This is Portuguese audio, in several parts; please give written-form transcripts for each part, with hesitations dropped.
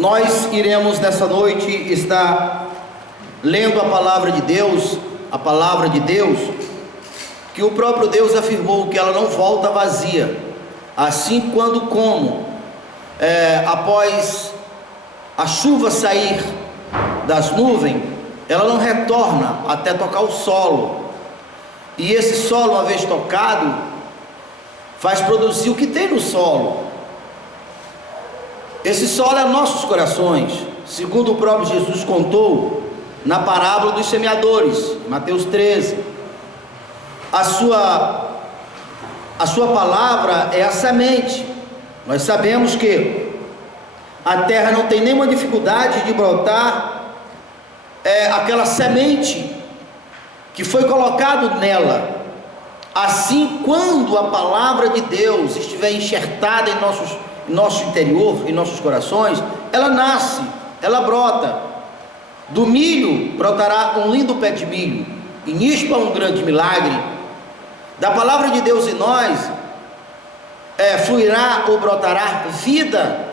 Nós iremos nessa noite estar lendo a palavra de Deus, que o próprio Deus afirmou que ela não volta vazia, assim após a chuva sair das nuvens, ela não retorna até tocar o solo, e esse solo, uma vez tocado, faz produzir o que tem no solo. Esse solo é nossos corações, segundo o próprio Jesus contou na parábola dos semeadores, Mateus 13. A sua palavra é a semente. Nós sabemos que a terra não tem nenhuma dificuldade de brotar aquela semente que foi colocado nela. Assim, quando a palavra de Deus estiver enxertada em nosso interior, em nossos corações, ela nasce, ela brota. Do milho brotará um lindo pé de milho, e nisto há um grande milagre. Da palavra de Deus em nós fluirá ou brotará vida,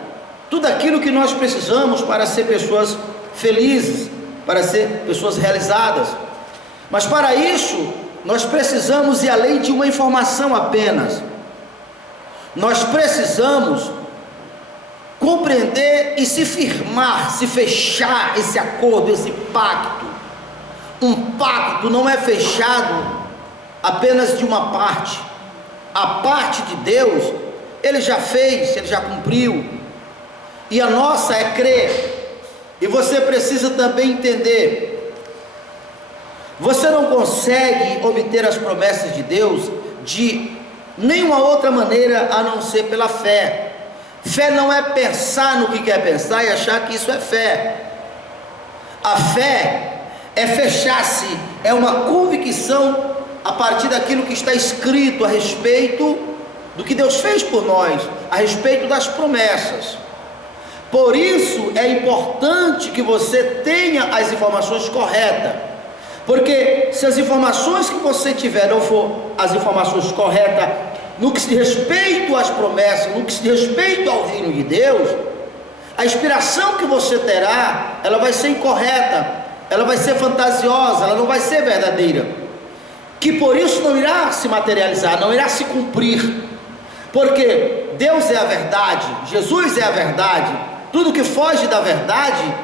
tudo aquilo que nós precisamos para ser pessoas felizes, para ser pessoas realizadas. Mas para isso nós precisamos ir além de uma informação apenas. Nós precisamos compreender e se firmar, se fechar esse acordo, esse pacto. Um pacto não é fechado apenas de uma parte. A parte de Deus, Ele já fez, Ele já cumpriu, e a nossa é crer. E você precisa também entender, você não consegue obter as promessas de Deus de nenhuma outra maneira a não ser pela fé. Fé não é pensar no que quer pensar e achar que isso é fé. A fé é fechar-se, é uma convicção a partir daquilo que está escrito a respeito do que Deus fez por nós, a respeito das promessas. Por isso é importante que você tenha as informações corretas, porque se as informações que você tiver não for as informações corretas no que se respeita às promessas, no que se respeita ao reino de Deus, a inspiração que você terá, ela vai ser incorreta, ela vai ser fantasiosa, ela não vai ser verdadeira, que por isso não irá se materializar, não irá se cumprir, porque Deus é a verdade, Jesus é a verdade. Tudo que foge da verdade,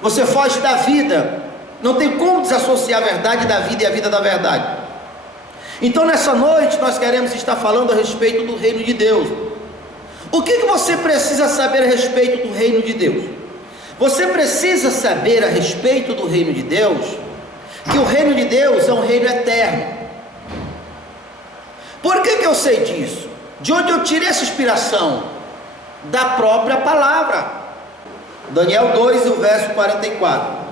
você foge da vida. Não tem como desassociar a verdade da vida e a vida da verdade. Então nessa noite nós queremos estar falando a respeito do reino de Deus. O que você precisa saber a respeito do reino de Deus? Você precisa saber a respeito do reino de Deus, que o reino de Deus é um reino eterno. Por que eu sei disso? De onde eu tirei essa inspiração? Da própria palavra. Daniel 2, o verso 44.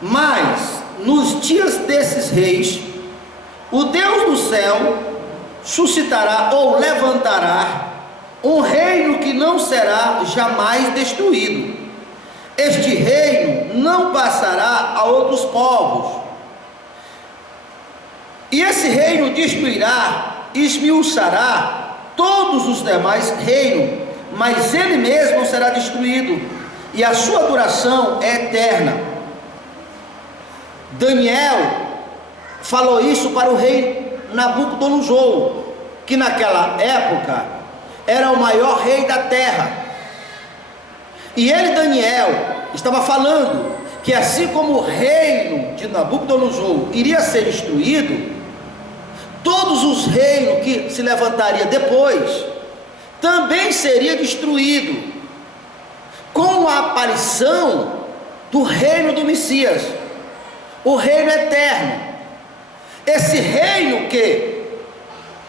Mas nos dias desses reis, o Deus do céu suscitará ou levantará um reino que não será jamais destruído. Este reino não passará a outros povos, e esse reino destruirá, esmiuçará todos os demais reinos, mas ele mesmo não será destruído, e a sua duração é eterna. Daniel falou isso para o rei Nabucodonosor, que naquela época era o maior rei da terra. E ele, Daniel, estava falando que assim como o reino de Nabucodonosor iria ser destruído, todos os reinos que se levantariam depois também seria destruído com a aparição do reino do Messias, o reino eterno. Esse reino que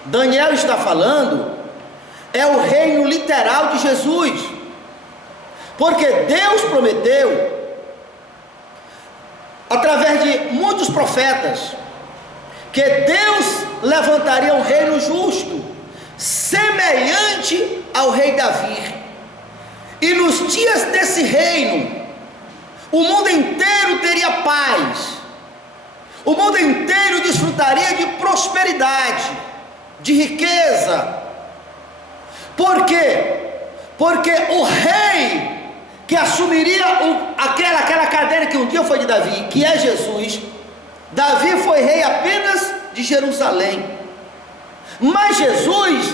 Daniel está falando é o reino literal de Jesus, porque Deus prometeu através de muitos profetas que Deus levantaria um reino justo, semelhante ao rei Davi, e nos dias desse reino o mundo inteiro teria paz, o mundo inteiro desfrutaria de prosperidade, de riqueza. Por quê? Porque o rei que assumiria aquela cadeira que um dia foi de Davi, que é Jesus. Davi foi rei apenas de Jerusalém, mas Jesus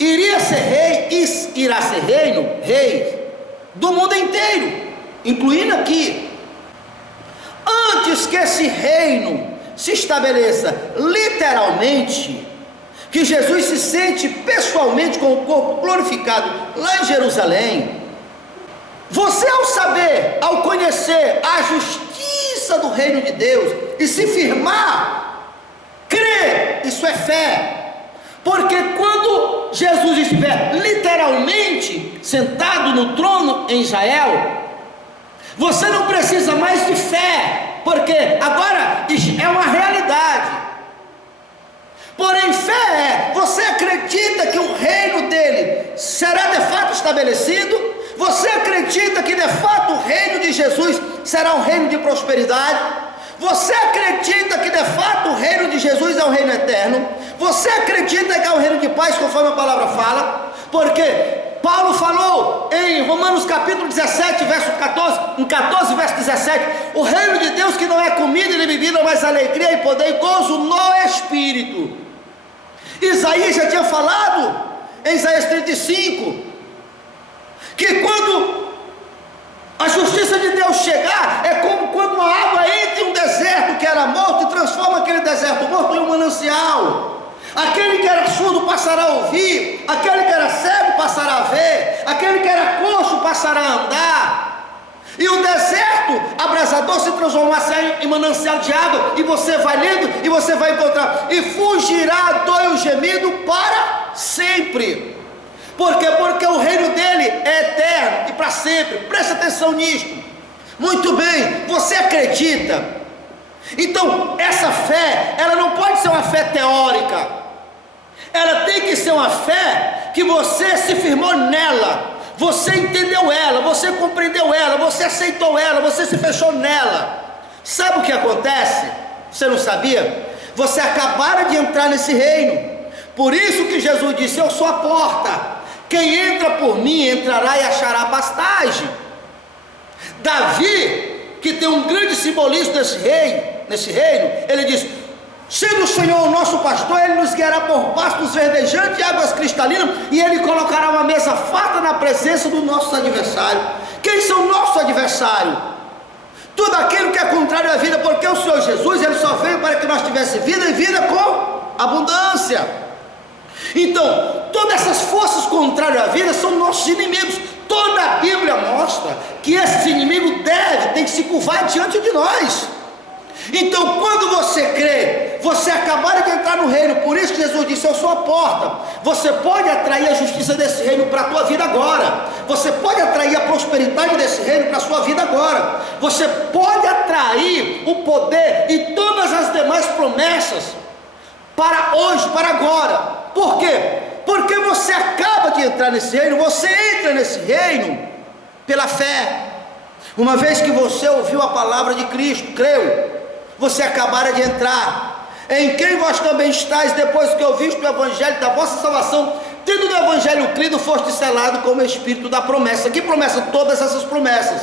iria ser rei e irá ser rei do mundo inteiro, incluindo aqui. Antes que esse reino se estabeleça literalmente, que Jesus se sente pessoalmente com o corpo glorificado lá em Jerusalém, você, ao saber, ao conhecer a justiça do reino de Deus e se firmar, crer, isso é fé. Porque quando Jesus estiver literalmente sentado no trono em Israel, você não precisa mais de fé, porque agora é uma realidade. Porém, fé é, você acredita que o reino dele será de fato estabelecido? Você acredita que de fato o reino de Jesus será um reino de prosperidade? Você acredita que de fato o reino de Jesus é um reino eterno? Você acredita que é um reino de paz, conforme a palavra fala? Porque Paulo falou em Romanos capítulo 17, verso 14, em 14, verso 17, o reino de Deus que não é comida e nem bebida, mas alegria e poder e gozo no Espírito. Isaías já tinha falado em Isaías 35, que quando a justiça de Deus chegar, é como quando uma água entra em um deserto que era morto e transforma aquele deserto morto em um manancial. Aquele que era surdo passará a ouvir, aquele que era cego passará a ver, aquele que era coxo passará a andar, e o deserto abrasador se transformará em manancial de água, e você vai lendo e você vai encontrar, e fugirá a dor e o gemido para sempre. Por quê? Porque o reino dele é eterno e para sempre. Presta atenção nisto. Muito bem, você acredita? Então, essa fé, ela não pode ser uma fé teórica. Ela tem que ser uma fé que você se firmou nela. Você entendeu ela, você compreendeu ela, você aceitou ela, você se fechou nela. Sabe o que acontece? Você não sabia? Você acabara de entrar nesse reino. Por isso que Jesus disse: eu sou a porta. Quem entra por mim entrará e achará pastagem. Davi, que tem um grande simbolismo nesse reino, ele diz: sendo o Senhor o nosso pastor, ele nos guiará por pastos verdejantes e águas cristalinas, e ele colocará uma mesa farta na presença do nosso adversário. Quem são o nosso adversário? Tudo aquilo que é contrário à vida, porque o Senhor Jesus, ele só veio para que nós tivéssemos vida e vida com abundância. Então, todas essas forças contrárias à vida são nossos inimigos. Toda a Bíblia mostra que esses inimigos tem que se curvar diante de nós. Então, quando você crê, você acabaram de entrar no reino. Por isso que Jesus disse: eu sou a porta. Você pode atrair a justiça desse reino para a tua vida agora. Você pode atrair a prosperidade desse reino para a sua vida agora. Você pode atrair o poder e todas as demais promessas para hoje, para agora. Por quê? Porque você acaba de entrar nesse reino. Você entra nesse reino pela fé. Uma vez que você ouviu a palavra de Cristo, creu, você acabara de entrar. Em quem vós também estáis, depois que ouviste o evangelho da vossa salvação, tendo no evangelho crido, foste selado com o Espírito da promessa. Que promessa? Todas essas promessas.